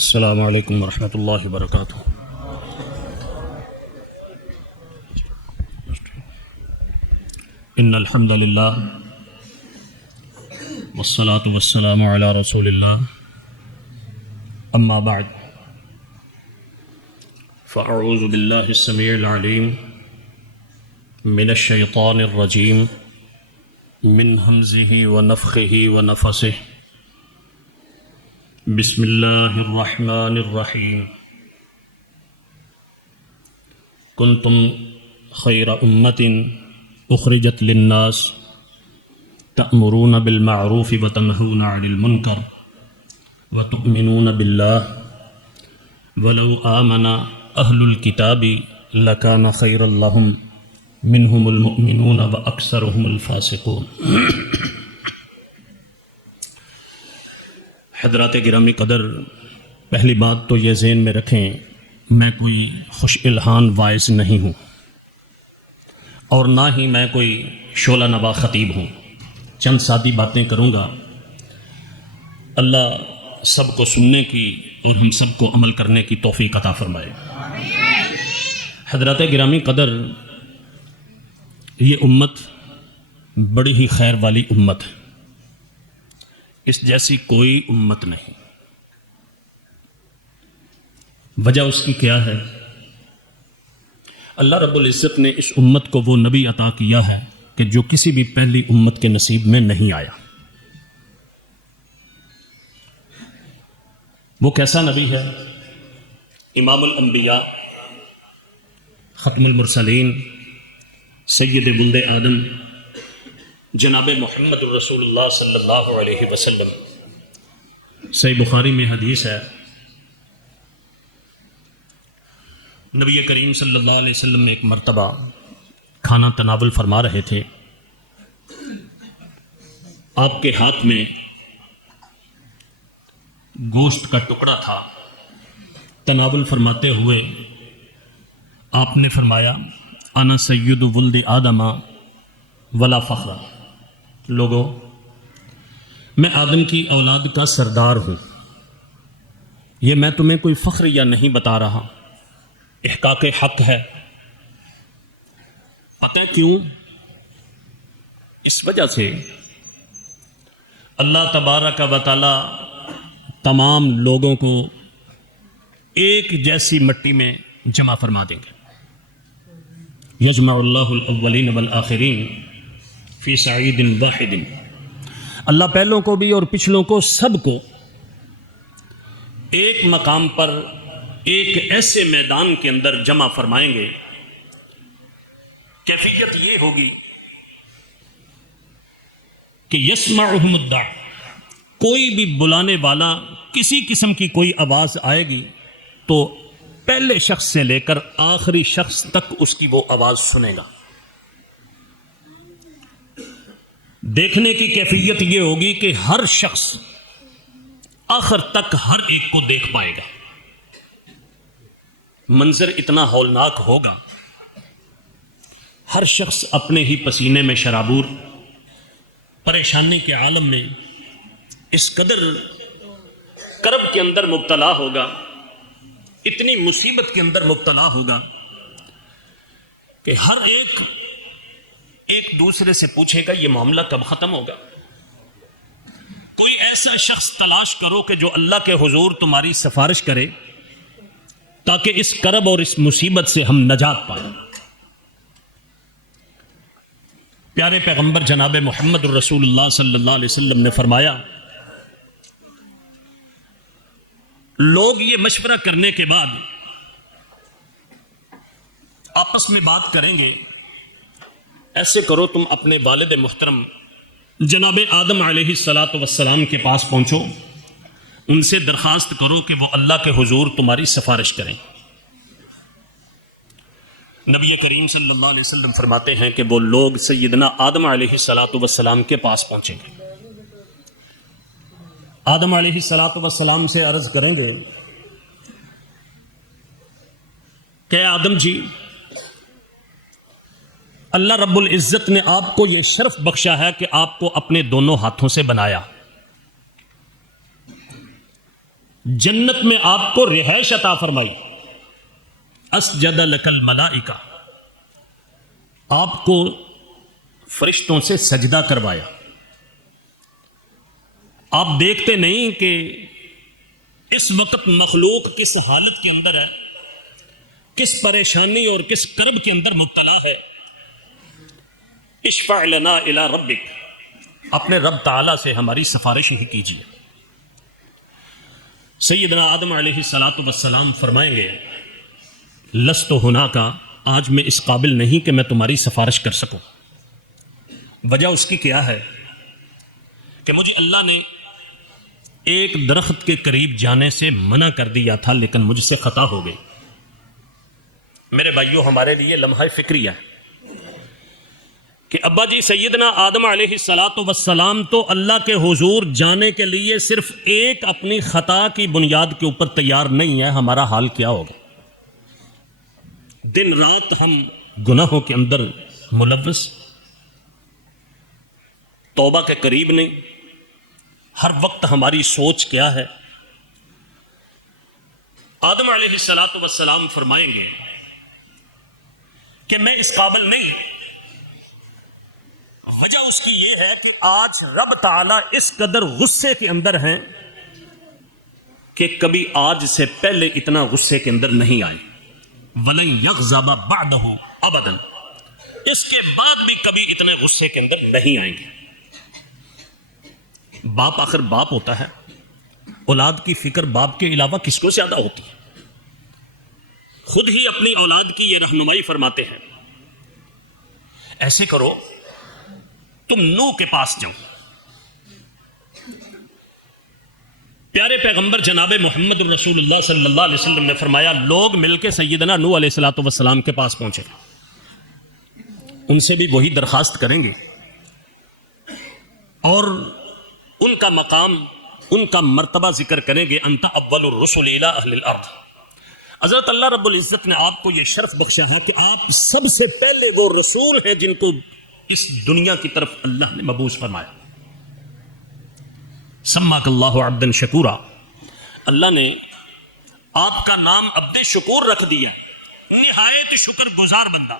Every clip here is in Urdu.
السلام علیکم ورحمۃ اللہ وبرکاتہ۔ ان الحمد للہ والصلاة والسلام علی رسول اللہ، اما بعد فاعوذ باللہ السمیع العلیم من الشیطان الرجیم من ہمزہ ونفخہ ونفثہ۔ بسم اللہ الرحمن الرحیم۔ کنتم خیر امۃ اخرجت للناس تأمرون بالمعروف وتنہون عن المنکر وتؤمنون باللہ ولو آمن اہل الکتاب لکان خیرا لہم منہم المؤمنون واکثرہم الفاسقون۔ حضرات گرامی قدر، پہلی بات تو یہ ذہن میں رکھیں، میں کوئی خوش الہان واعظ نہیں ہوں اور نہ ہی میں کوئی شعلہ نوا خطیب ہوں۔ چند سادی باتیں کروں گا، اللہ سب کو سننے کی اور ہم سب کو عمل کرنے کی توفیق عطا فرمائے۔ حضرات گرامی قدر، یہ امت بڑی ہی خیر والی امت ہے، اس جیسی کوئی امت نہیں۔ وجہ اس کی کیا ہے؟ اللہ رب العزت نے اس امت کو وہ نبی عطا کیا ہے کہ جو کسی بھی پہلی امت کے نصیب میں نہیں آیا۔ وہ کیسا نبی ہے؟ امام الانبیاء، ختم المرسلین، سید ولد آدم، جناب محمد الرسول اللہ صلی اللہ علیہ وسلم۔ صحیح بخاری میں حدیث ہے، نبی کریم صلی اللہ علیہ وسلم ایک مرتبہ کھانا تناول فرما رہے تھے، آپ کے ہاتھ میں گوشت کا ٹکڑا تھا۔ تناول فرماتے ہوئے آپ نے فرمایا، انا سید ولد آدم ولا فخر۔ لوگوں، میں آدم کی اولاد کا سردار ہوں، یہ میں تمہیں کوئی فخر یا نہیں بتا رہا، احقاق حق ہے۔ پتہ کیوں؟ اس وجہ سے اللہ تبارک و تعالی تمام لوگوں کو ایک جیسی مٹی میں جمع فرما دیں گے۔ یجمع اللہ الاولین والآخرین فی صعید واحد۔ اللہ پہلوں کو بھی اور پچھلوں کو سب کو ایک مقام پر ایک ایسے میدان کے اندر جمع فرمائیں گے۔ کیفیت یہ ہوگی کہ یسمعہم الداع، کوئی بھی بلانے والا کسی قسم کی کوئی آواز آئے گی تو پہلے شخص سے لے کر آخری شخص تک اس کی وہ آواز سنے گا۔ دیکھنے کی کیفیت یہ ہوگی کہ ہر شخص آخر تک ہر ایک کو دیکھ پائے گا۔ منظر اتنا ہولناک ہوگا، ہر شخص اپنے ہی پسینے میں شرابور، پریشانی کے عالم میں اس قدر کرب کے اندر مبتلا ہوگا، اتنی مصیبت کے اندر مبتلا ہوگا کہ ہر ایک دوسرے سے پوچھے گا یہ معاملہ کب ختم ہوگا۔ کوئی ایسا شخص تلاش کرو کہ جو اللہ کے حضور تمہاری سفارش کرے تاکہ اس کرب اور اس مصیبت سے ہم نجات پائیں۔ پیارے پیغمبر جناب محمد الرسول اللہ صلی اللہ علیہ وسلم نے فرمایا، لوگ یہ مشورہ کرنے کے بعد آپس میں بات کریں گے، ایسے کرو تم اپنے والد محترم جناب آدم علیہ السلام کے پاس پہنچو، ان سے درخواست کرو کہ وہ اللہ کے حضور تمہاری سفارش کریں۔ نبی کریم صلی اللہ علیہ وسلم فرماتے ہیں کہ وہ لوگ سیدنا آدم علیہ السلام کے پاس پہنچیں گے۔ آدم علیہ السلام سے عرض کریں گے کہ آدم جی، اللہ رب العزت نے آپ کو یہ شرف بخشا ہے کہ آپ کو اپنے دونوں ہاتھوں سے بنایا، جنت میں آپ کو رہائش عطا فرمائی. اسجد لک الملائکہ، آپ کو فرشتوں سے سجدہ کروایا. آپ دیکھتے نہیں کہ اس وقت مخلوق کس حالت کے اندر ہے، کس پریشانی اور کس کرب کے اندر مبتلا ہے. اشفع لنا الی ربک، اپنے رب تعالی سے ہماری سفارش ہی کیجیے. سیدنا آدم علیہ الصلاۃ والسلام فرمائیں گے لست ہناک، آج میں اس قابل نہیں کہ میں تمہاری سفارش کر سکوں. وجہ اس کی کیا ہے کہ مجھے اللہ نے ایک درخت کے قریب جانے سے منع کر دیا تھا، لیکن مجھ سے خطا ہو گئی. میرے بھائیوں، ہمارے لیے لمحہ فکری ہے کہ ابا جی سیدنا آدم علیہ الصلاۃ والسلام تو اللہ کے حضور جانے کے لیے صرف ایک اپنی خطا کی بنیاد کے اوپر تیار نہیں ہے. ہمارا حال کیا ہوگا؟ دن رات ہم گناہوں کے اندر ملوث، توبہ کے قریب نہیں. ہر وقت ہماری سوچ کیا ہے؟ آدم علیہ الصلاۃ والسلام فرمائیں گے کہ میں اس قابل نہیں. وجہ اس کی یہ ہے کہ آج رب تعالیٰ اس قدر غصے کے اندر ہیں کہ کبھی آج سے پہلے اتنا غصے کے اندر نہیں آئے. وَلَن يَغْضَبَ بَعْدَهُ أَبَدًا، اس کے بعد بھی کبھی اتنے غصے کے اندر نہیں آئیں گے. باپ آخر باپ ہوتا ہے، اولاد کی فکر باپ کے علاوہ کس کو زیادہ ہوتی ہے؟ خود ہی اپنی اولاد کی یہ رہنمائی فرماتے ہیں، ایسے کرو تم نوح کے پاس جاؤ. پیارے پیغمبر جناب محمد الرسول اللہ صلی اللہ علیہ وسلم نے فرمایا لوگ مل کے سیدنا نوح علیہ الصلوۃ والسلام کے پاس پہنچے. ان سے بھی وہی درخواست کریں گے اور ان کا مقام، ان کا مرتبہ ذکر کریں گے. انت اول الرسل الی اہل الارض. حضرت اللہ رب العزت نے آپ کو یہ شرف بخشا ہے کہ آپ سب سے پہلے وہ رسول ہیں جن کو اس دنیا کی طرف اللہ نے مبعوث فرمایا. سماک اللہ عبدا شکورا، اللہ نے آپ کا نام عبد شکور رکھ دیا، نہایت شکر گزار بندہ.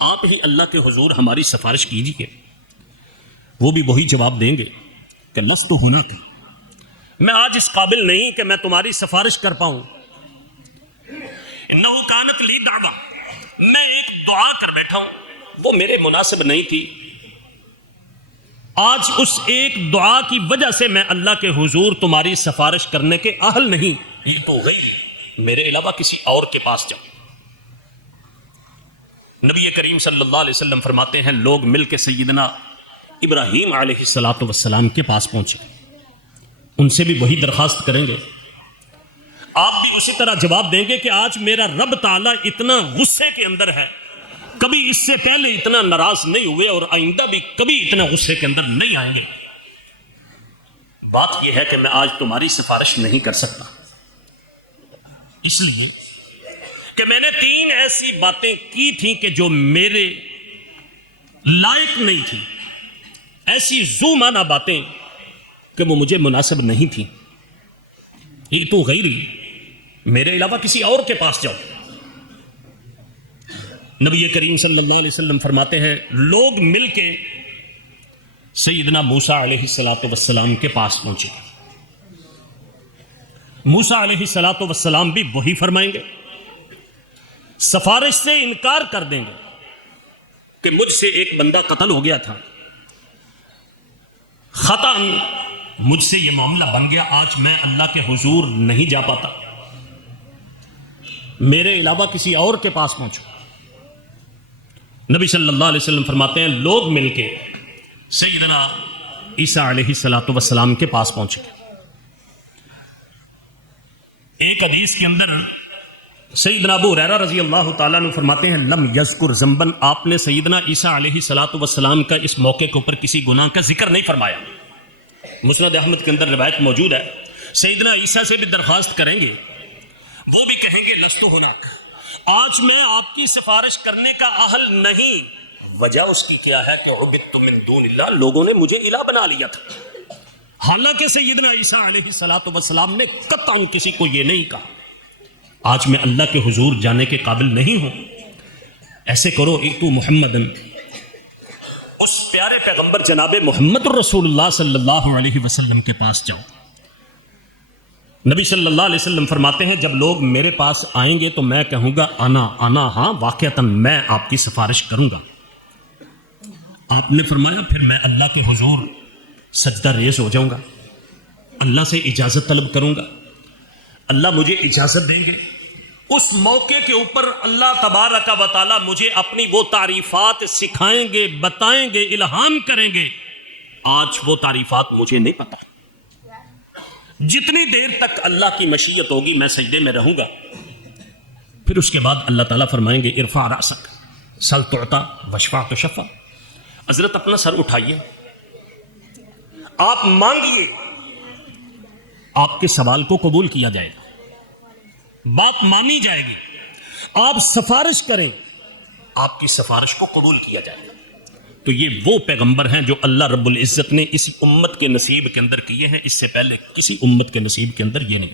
آپ ہی اللہ کے حضور ہماری سفارش کیجیے. وہ بھی وہی جواب دیں گے کہ لست ہناک، میں آج اس قابل نہیں کہ میں تمہاری سفارش کر پاؤں. انہ کانت لی دعوہ، میں ایک دعا کر بیٹھا ہوں، وہ میرے مناسب نہیں تھی. آج اس ایک دعا کی وجہ سے میں اللہ کے حضور تمہاری سفارش کرنے کے اہل نہیں. یہ تو غیر، میرے علاوہ کسی اور کے پاس جاؤ. نبی کریم صلی اللہ علیہ وسلم فرماتے ہیں لوگ مل کے سیدنا ابراہیم علیہ الصلوۃ والسلام کے پاس پہنچے. ان سے بھی وہی درخواست کریں گے. آپ بھی اسی طرح جواب دیں گے کہ آج میرا رب تعالیٰ اتنا غصے کے اندر ہے، کبھی اس سے پہلے اتنا ناراض نہیں ہوئے اور آئندہ بھی کبھی اتنا غصے کے اندر نہیں آئیں گے. بات یہ ہے کہ میں آج تمہاری سفارش نہیں کر سکتا، اس لیے کہ میں نے 3 ایسی باتیں کی تھیں کہ جو میرے لائق نہیں تھی. ایسی ذو معنی باتیں کہ وہ مجھے مناسب نہیں تھی. یہ تو غیری، میرے علاوہ کسی اور کے پاس جاؤ. نبی کریم صلی اللہ علیہ وسلم فرماتے ہیں لوگ مل کے سیدنا موسیٰ علیہ الصلوۃ والسلام کے پاس پہنچے. موسیٰ علیہ الصلوۃ والسلام بھی وہی فرمائیں گے، سفارش سے انکار کر دیں گے کہ مجھ سے ایک بندہ قتل ہو گیا تھا، خطا مجھ سے یہ معاملہ بن گیا، آج میں اللہ کے حضور نہیں جا پاتا، میرے علاوہ کسی اور کے پاس پہنچو. نبی صلی اللہ علیہ وسلم فرماتے ہیں لوگ مل کے سیدنا عیسیٰ علیہ الصلوۃ والسلام کے پاس پہنچے. ایک حدیث کے اندر سیدنا ابو ہریرہ رضی اللہ تعالیٰ عنہ فرماتے ہیں لم یذکر ذنبا، آپ نے سیدنا عیسیٰ علیہ الصلوۃ والسلام کا اس موقع کے اوپر کسی گناہ کا ذکر نہیں فرمایا. مسند احمد کے اندر روایت موجود ہے. سیدنا عیسیٰ سے بھی درخواست کریں گے، وہ بھی کہیں گے لست ہناک، آج میں آپ کی سفارش کرنے کا اہل نہیں. وجہ اس کی کیا ہے کہ عبدت من دون اللہ، لوگوں نے مجھے الہ بنا لیا تھا. حالانکہ سیدنا عیسیٰ علیہ الصلوۃ والسلام نے قطعاً کسی کو یہ نہیں کہا آج میں اللہ کے حضور جانے کے قابل نہیں ہوں، ایسے کرو ایتو محمد، اس پیارے پیغمبر جناب محمد رسول اللہ صلی اللہ علیہ وسلم کے پاس جاؤ۔ نبی صلی اللہ علیہ وسلم فرماتے ہیں جب لوگ میرے پاس آئیں گے تو میں کہوں گا انا ہاں واقعتاً میں آپ کی سفارش کروں گا۔ آپ نے فرمایا پھر میں اللہ کے حضور سجدہ ریز ہو جاؤں گا، اللہ سے اجازت طلب کروں گا، اللہ مجھے اجازت دیں گے۔ اس موقع کے اوپر اللہ تبارک و تعالی مجھے اپنی وہ تعریفات سکھائیں گے، بتائیں گے، الہام کریں گے۔ آج وہ تعریفات مجھے نہیں پتا۔ جتنی دیر تک اللہ کی مشیت ہوگی میں سجدے میں رہوں گا۔ پھر اس کے بعد اللہ تعالیٰ فرمائیں گے ارفع رأسک سل تعطا واشفع تشفع، حضرت اپنا سر اٹھائیے، آپ مانگیے، آپ کے سوال کو قبول کیا جائے گا، بات مانی جائے گی، آپ سفارش کریں، آپ کی سفارش کو قبول کیا جائے گا۔ تو یہ وہ پیغمبر ہیں جو اللہ رب العزت نے اس امت کے نصیب کے اندر کیے ہیں، اس سے پہلے کسی امت کے نصیب کے اندر یہ نہیں۔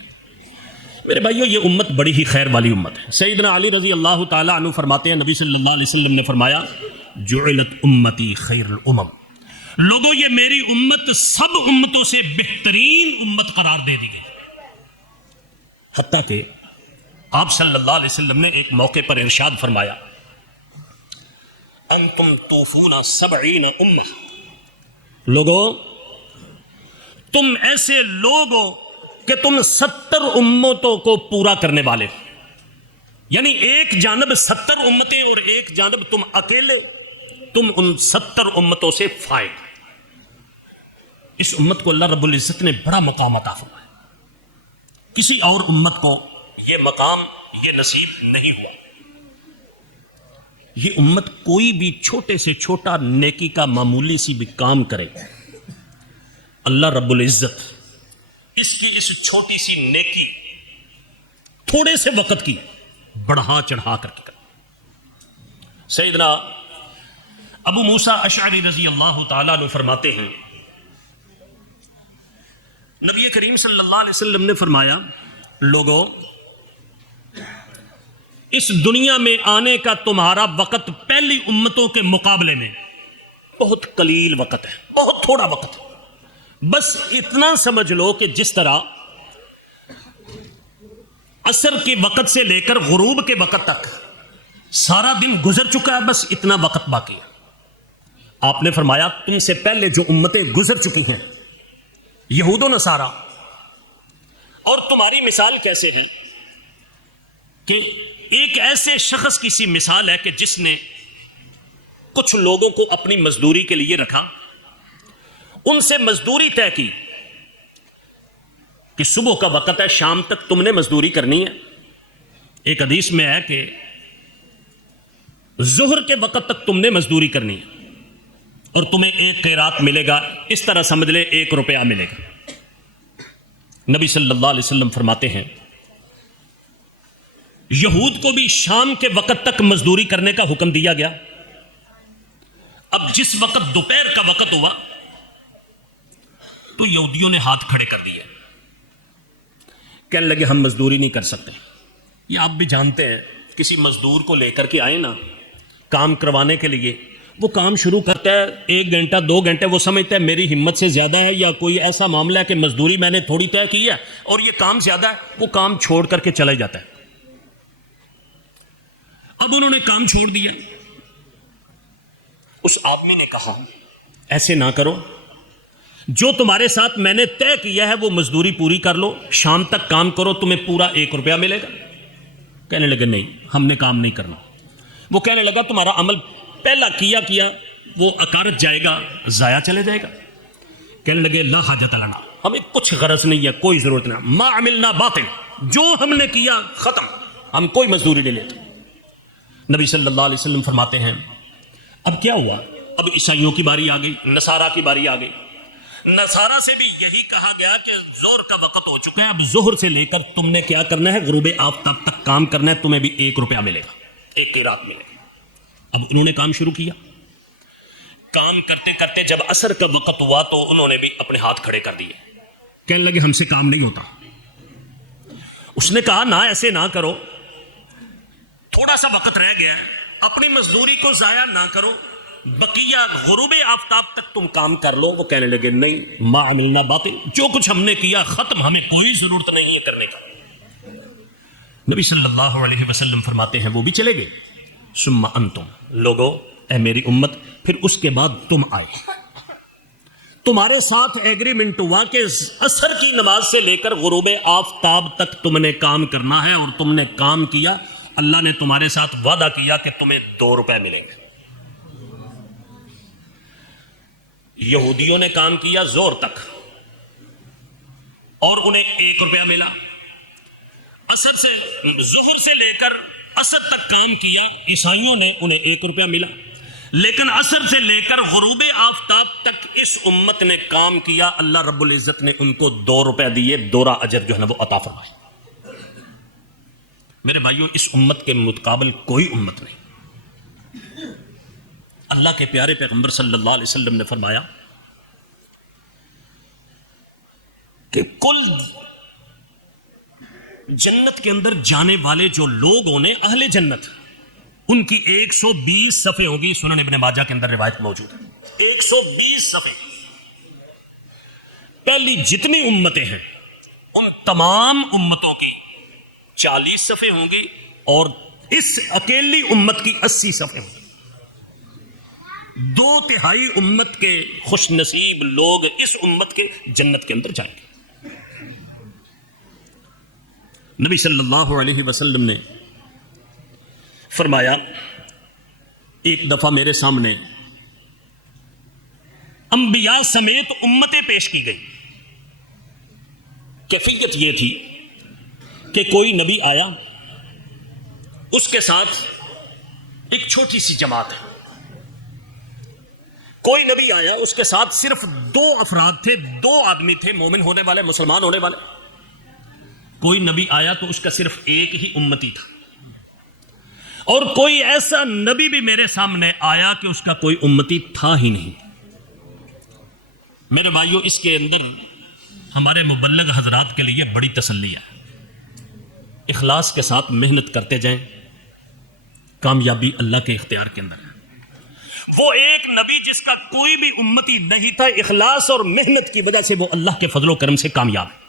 میرے بھائیو یہ امت بڑی ہی خیر والی امت ہے۔ سیدنا علی رضی اللہ تعالیٰ عنہ فرماتے ہیں نبی صلی اللہ علیہ وسلم نے فرمایا جعلت امتی خیر الامم، لوگوں یہ میری امت سب امتوں سے بہترین امت قرار دے دی گئی۔ حتیٰ کہ آپ صلی اللہ علیہ وسلم نے ایک موقع پر ارشاد فرمایا انتم توفون 70 امہ، لوگوں تم ایسے لوگ ہو کہ تم 70 امتوں کو پورا کرنے والے ہو، یعنی ایک جانب 70 امتیں اور ایک جانب تم اکیلے، تم ان 70 امتوں سے فائق۔ اس امت کو اللہ رب العزت نے بڑا مقام عطا فرمایا، کسی اور امت کو یہ مقام یہ نصیب نہیں ہوا۔ یہ امت کوئی بھی چھوٹے سے چھوٹا نیکی کا معمولی سی بھی کام کرے، اللہ رب العزت اس کی اس چھوٹی سی نیکی تھوڑے سے وقت کی بڑھا چڑھا کر کے کرے۔ سیدنا ابو موسیٰ اشعری رضی اللہ تعالیٰ عنہ فرماتے ہیں نبی کریم صلی اللہ علیہ وسلم نے فرمایا لوگوں اس دنیا میں آنے کا تمہارا وقت پہلی امتوں کے مقابلے میں بہت قلیل وقت ہے، بہت تھوڑا وقت ہے۔ بس اتنا سمجھ لو کہ جس طرح عصر کے وقت سے لے کر غروب کے وقت تک سارا دن گزر چکا ہے، بس اتنا وقت باقی ہے۔ آپ نے فرمایا تم سے پہلے جو امتیں گزر چکی ہیں یہود و نصارہ، اور تمہاری مثال کیسے ہے کہ ایک ایسے شخص کی سی مثال ہے کہ جس نے کچھ لوگوں کو اپنی مزدوری کے لیے رکھا، ان سے مزدوری طے کی کہ صبح کا وقت ہے، شام تک تم نے مزدوری کرنی ہے۔ ایک حدیث میں ہے کہ ظہر کے وقت تک تم نے مزدوری کرنی ہے اور تمہیں 1 قیرات ملے گا، اس طرح سمجھ لے 1 روپیہ ملے گا۔ نبی صلی اللہ علیہ وسلم فرماتے ہیں یہود کو بھی شام کے وقت تک مزدوری کرنے کا حکم دیا گیا۔ اب جس وقت دوپہر کا وقت ہوا تو یہودیوں نے ہاتھ کھڑے کر دیے، کہنے لگے ہم مزدوری نہیں کر سکتے۔ یہ آپ بھی جانتے ہیں کسی مزدور کو لے کر کے آئے نا کام کروانے کے لیے، وہ کام شروع کرتا ہے 1 گھنٹہ 2 گھنٹے، وہ سمجھتا ہے میری ہمت سے زیادہ ہے یا کوئی ایسا معاملہ ہے کہ مزدوری میں نے تھوڑی طے کی ہے اور یہ کام زیادہ ہے، وہ کام چھوڑ کر کے چلا جاتا ہے۔ اب انہوں نے کام چھوڑ دیا، اس آدمی نے کہا ایسے نہ کرو، جو تمہارے ساتھ میں نے طے کیا ہے وہ مزدوری پوری کر لو، شام تک کام کرو، تمہیں پورا 1 روپیہ ملے گا۔ کہنے لگے نہیں ہم نے کام نہیں کرنا۔ وہ کہنے لگا تمہارا عمل پہلا کیا وہ اکارت جائے گا، ضائع چلے جائے گا۔ کہنے لگے لا حاجت لنا، ہمیں کچھ غرض نہیں ہے، کوئی ضرورت نہیں، ما عملنا باطل، جو ہم نے کیا ختم، ہم کوئی مزدوری نہیں لیتے۔ نبی صلی اللہ علیہ وسلم فرماتے ہیں اب کیا ہوا، اب عیسائیوں کی باری آ گئی، نصارہ کی باری آ گئی۔ نصارہ سے بھی یہی کہا گیا کہ ظہر کا وقت ہو چکا ہے، اب ظہر سے لے کر تم نے کیا کرنا ہے، غروب آفتاب تک کام کرنا ہے، تمہیں بھی 1 روپیہ ملے گا، 1 قیرات ملے گا۔ اب انہوں نے کام شروع کیا، کام کرتے کرتے جب عصر کا وقت ہوا تو انہوں نے بھی اپنے ہاتھ کھڑے کر دیے، کہنے لگے ہم سے کام نہیں ہوتا۔ اس نے کہا نہ ایسے نہ کرو، تھوڑا سا وقت رہ گیا ہے، اپنی مزدوری کو ضائع نہ کرو، بقیہ غروب آفتاب تک تم کام کر لو۔ وہ کہنے لگے نہیں، ما عملنا باطل، جو کچھ ہم نے کیا ختم، ہمیں کوئی ضرورت نہیں ہے کرنے کا۔ نبی صلی اللہ علیہ وسلم فرماتے ہیں وہ بھی چلے گئے۔ ثم انتم، لوگو اے میری امت، پھر اس کے بعد تم آئے، تمہارے ساتھ ایگریمنٹ ہوا کہ عصر کی نماز سے لے کر غروب آفتاب تک تم نے کام کرنا ہے، اور تم نے کام کیا، اللہ نے تمہارے ساتھ وعدہ کیا کہ تمہیں 2 روپے ملیں گے۔ یہودیوں نے کام کیا زور تک اور انہیں 1 روپیہ ملا، عصر سے ظہر سے لے کر عصر تک کام کیا، عیسائیوں نے انہیں 1 روپیہ ملا، لیکن عصر سے لے کر غروب آفتاب تک اس امت نے کام کیا، اللہ رب العزت نے ان کو 2 روپے دیے، دورہ اجر جو ہے نا وہ عطا فرمائے۔ میرے بھائیوں، اس امت کے متقابل کوئی امت نہیں۔ اللہ کے پیارے پیغمبر صلی اللہ علیہ وسلم نے فرمایا کہ کل جنت کے اندر جانے والے جو لوگ ہونے اہل جنت، ان کی 120 صفحے ہوگی، سنن ابن ماجہ کے اندر روایت موجود ہے، 120 صفحے۔ پہلی جتنی امتیں ہیں ان تمام امتوں کی 40 صفحے ہوں گی، اور اس اکیلی امت کی 80 صفحے ہوں گی۔ 2/3 امت کے خوش نصیب لوگ اس امت کے جنت کے اندر جائیں گے۔ نبی صلی اللہ علیہ وسلم نے فرمایا، ایک دفعہ میرے سامنے انبیاء سمیت امتیں پیش کی گئی۔ کیفیت یہ تھی کہ کوئی نبی آیا، اس کے ساتھ ایک چھوٹی سی جماعت ہے، کوئی نبی آیا اس کے ساتھ صرف 2 افراد تھے، 2 آدمی تھے مومن ہونے والے، مسلمان ہونے والے۔ کوئی نبی آیا تو اس کا صرف ایک ہی امتی تھا، اور کوئی ایسا نبی بھی میرے سامنے آیا کہ اس کا کوئی امتی تھا ہی نہیں۔ میرے بھائیوں، اس کے اندر ہمارے مبلغ حضرات کے لیے بڑی تسلی ہے، اخلاص کے ساتھ محنت کرتے جائیں، کامیابی اللہ کے اختیار کے اندر ہے۔ وہ ایک نبی جس کا کوئی بھی امتی نہیں تھا، اخلاص اور محنت کی وجہ سے وہ اللہ کے فضل و کرم سے کامیاب ہے۔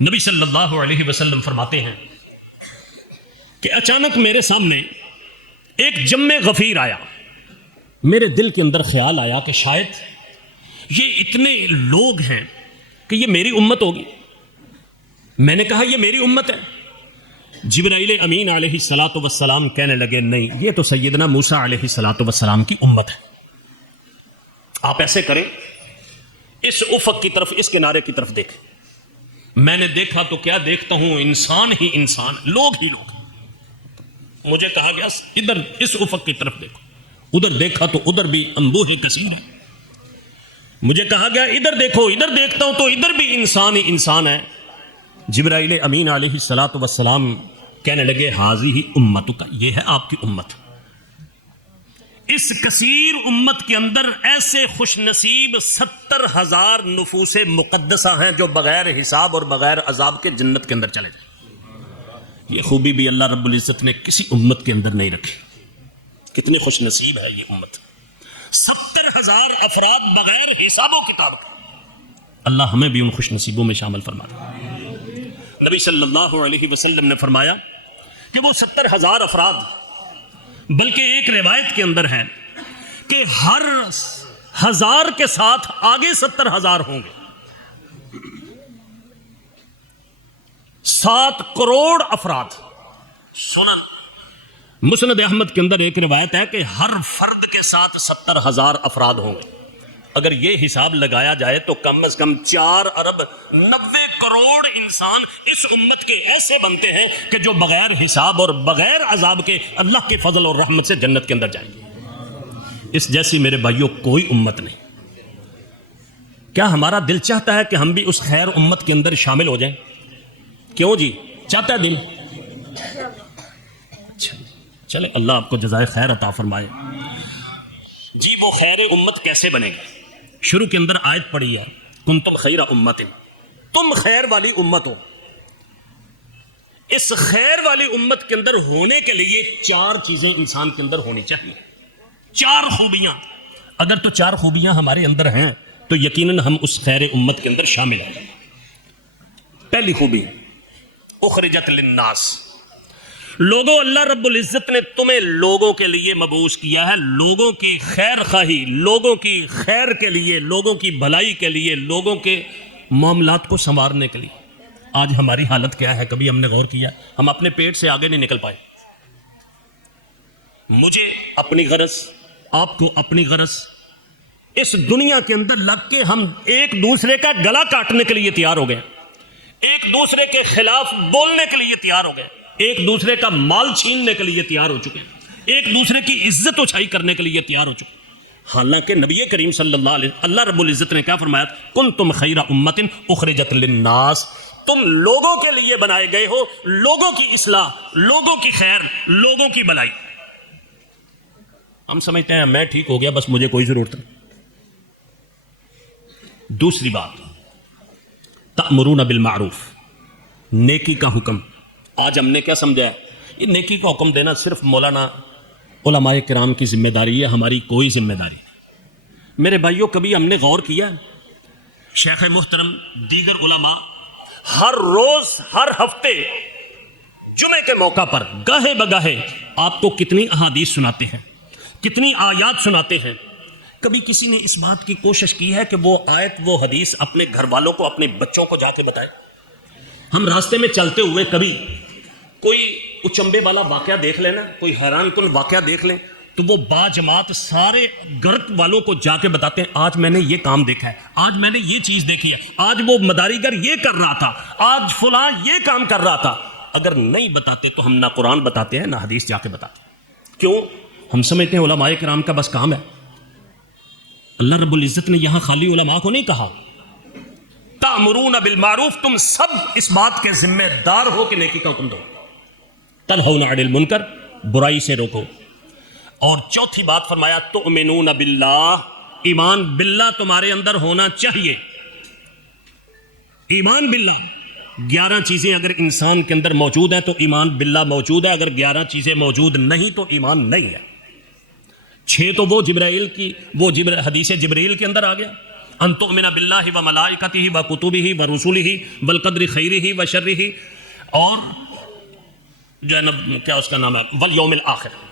نبی صلی اللہ علیہ وسلم فرماتے ہیں کہ اچانک میرے سامنے ایک جم غفیر آیا، میرے دل کے اندر خیال آیا کہ شاید یہ اتنے لوگ ہیں کہ یہ میری امت ہوگی۔ میں نے کہا یہ میری امت ہے۔ جبرائیل امین علیہ الصلاۃ والسلام کہنے لگے نہیں، یہ تو سیدنا موسیٰ علیہ الصلاۃ والسلام کی امت ہے۔ آپ ایسے کریں، اس افق کی طرف، اس کنارے کی طرف دیکھیں۔ میں نے دیکھا تو کیا دیکھتا ہوں، انسان ہی انسان، لوگ ہی لوگ۔ مجھے کہا گیا ادھر اس افق کی طرف دیکھو، ادھر دیکھا تو ادھر بھی انبوہ کثیر ہے۔ مجھے کہا گیا ادھر دیکھو، ادھر دیکھتا ہوں تو ادھر بھی انسان ہی انسان ہے۔ جبرائیل امین علیہ الصلاۃ والسلام کہنے لگے حاذی امتک، یہ ہے آپ کی امت۔ اس کثیر امت کے اندر ایسے خوش نصیب 70,000 نفوس مقدسہ ہیں جو بغیر حساب اور بغیر عذاب کے جنت کے اندر چلے جائیں۔ یہ خوبی بھی اللہ رب العزت نے کسی امت کے اندر نہیں رکھی۔ کتنے خوش نصیب ہے یہ امت، 70,000 افراد بغیر حساب و کتاب کے۔ اللہ ہمیں بھی ان خوش نصیبوں میں شامل فرما دے۔ نبی صلی اللہ علیہ وسلم نے فرمایا کہ وہ 70,000 افراد، بلکہ ایک روایت کے اندر ہے کہ ہر 1000 کے ساتھ آگے 70,000 ہوں گے، 7 کروڑ افراد۔ سنن مسند احمد کے اندر ایک روایت ہے کہ ہر فرد کے ساتھ 70,000 افراد ہوں گے۔ اگر یہ حساب لگایا جائے تو کم از کم 4 ارب 90 کروڑ انسان اس امت کے ایسے بنتے ہیں کہ جو بغیر حساب اور بغیر عذاب کے اللہ کے فضل اور رحمت سے جنت کے اندر جائیں گے۔ اس جیسی میرے بھائیوں کوئی امت نہیں۔ کیا ہمارا دل چاہتا ہے کہ ہم بھی اس خیر امت کے اندر شامل ہو جائیں؟ کیوں جی، چاہتا ہے دل؟ اچھا چلے، اللہ آپ کو جزائے خیر عطا فرمائے۔ کیسے بنے گا؟ شروع کے اندر آیت پڑھی ہے کنتم خیر امت، تم خیر والی امت ہو۔ اس خیر والی امت کے اندر ہونے کے لیے 4 چیزیں انسان کے اندر ہونی چاہیے، 4 خوبیاں۔ اگر تو 4 خوبیاں ہمارے اندر ہیں تو یقیناً ہم اس خیر امت کے اندر شامل ہیں۔ پہلی خوبی اخرجت للناس، لوگوں اللہ رب العزت نے تمہیں لوگوں کے لیے مبعوث کیا ہے، لوگوں کی خیر خواہی، لوگوں کی خیر کے لیے، لوگوں کی بھلائی کے لیے، لوگوں کے معاملات کو سنوارنے کے لیے۔ آج ہماری حالت کیا ہے؟ کبھی ہم نے غور کیا؟ ہم اپنے پیٹ سے آگے نہیں نکل پائے۔ مجھے اپنی غرض، آپ کو اپنی غرض، اس دنیا کے اندر لگ کے ہم ایک دوسرے کا گلا کاٹنے کے لیے تیار ہو گئے، ایک دوسرے کے خلاف بولنے کے لیے تیار ہو گئے، ایک دوسرے کا مال چھیننے کے لیے تیار ہو چکے ہیں، ایک دوسرے کی عزت اچھائی کرنے کے لیے تیار ہو چکے ہیں۔ حالانکہ نبی کریم صلی اللہ علیہ وسلم، اللہ رب العزت نے کیا فرمایا؟ کنتم خیر امت اخرجت للناس، تم لوگوں کے لیے بنائے گئے ہو، لوگوں کی اصلاح، لوگوں کی خیر، لوگوں کی بھلائی۔ ہم سمجھتے ہیں میں ٹھیک ہو گیا بس مجھے کوئی ضرورت نہیں۔ دوسری بات تأمرون بالمعروف، نیکی کا حکم۔ آج ہم نے کیا سمجھا ہے؟ یہ نیکی کا حکم دینا صرف مولانا علماء کرام کی ذمہ داری ہے، ہماری کوئی ذمہ داری نہیں۔ میرے بھائیوں، کبھی ہم نے غور کیا ہے شیخ محترم، دیگر علماء ہر روز، ہر ہفتے جمعے کے موقع پر گاہے بگاہے آپ کو کتنی احادیث سناتے ہیں، کتنی آیات سناتے ہیں؟ کبھی کسی نے اس بات کی کوشش کی ہے کہ وہ آیت، وہ حدیث اپنے گھر والوں کو، اپنے بچوں کو جا کے بتائے؟ ہم راستے میں چلتے ہوئے کبھی کوئی اچمبے والا واقعہ دیکھ لینا، کوئی حیران کن واقعہ دیکھ لیں تو وہ باجماعت سارے گھر والوں کو جا کے بتاتے ہیں آج میں نے یہ کام دیکھا ہے، آج میں نے یہ چیز دیکھی ہے، آج وہ مداریگر یہ کر رہا تھا، آج فلاں یہ کام کر رہا تھا۔ اگر نہیں بتاتے تو ہم نہ قرآن بتاتے ہیں نہ حدیث جا کے بتاتے ہیں۔ کیوں؟ ہم سمجھتے ہیں علماء کرام کا بس کام ہے۔ اللہ رب العزت نے یہاں خالی علماء کو نہیں کہا، تأمرون بالمعروف، تم سب اس بات کے ذمہ دار ہو کہ نیکی کا حکم دو، تنہون عن المنکر، برائی سے روکو۔ اور چوتھی بات فرمایا تؤمنون باللہ، ایمان باللہ تمہارے اندر ہونا چاہیے۔ ایمان باللہ، 11 چیزیں اگر انسان کے اندر موجود ہیں تو ایمان باللہ موجود ہے، اگر 11 چیزیں موجود نہیں تو ایمان نہیں ہے۔ 6 تو وہ جبرائیل کی، وہ حدیث جبرائیل کے اندر آ گیا، ان تؤمن باللہ و ملائکتہ و کتبہ و رسلہ والقدر خیرہ و شرہ، اور جو ہے نا کیا اس کا نام ہے، والیوم الآخر۔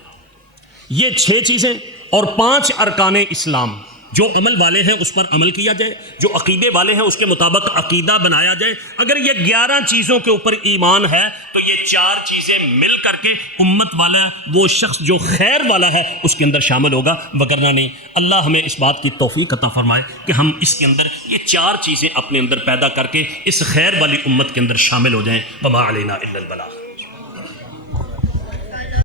یہ 6 چیزیں اور 5 ارکان اسلام، جو عمل والے ہیں اس پر عمل کیا جائے، جو عقیدے والے ہیں اس کے مطابق عقیدہ بنایا جائے۔ اگر یہ 11 چیزوں کے اوپر ایمان ہے تو یہ 4 چیزیں مل کر کے امت والا، وہ شخص جو خیر والا ہے، اس کے اندر شامل ہوگا، وگرنہ نہیں۔ اللہ ہمیں اس بات کی توفیق عطا فرمائے کہ ہم اس کے اندر یہ 4 چیزیں اپنے اندر پیدا کر کے اس خیر والی امت کے اندر شامل ہو جائیں۔ وما علینا الا البلاغ۔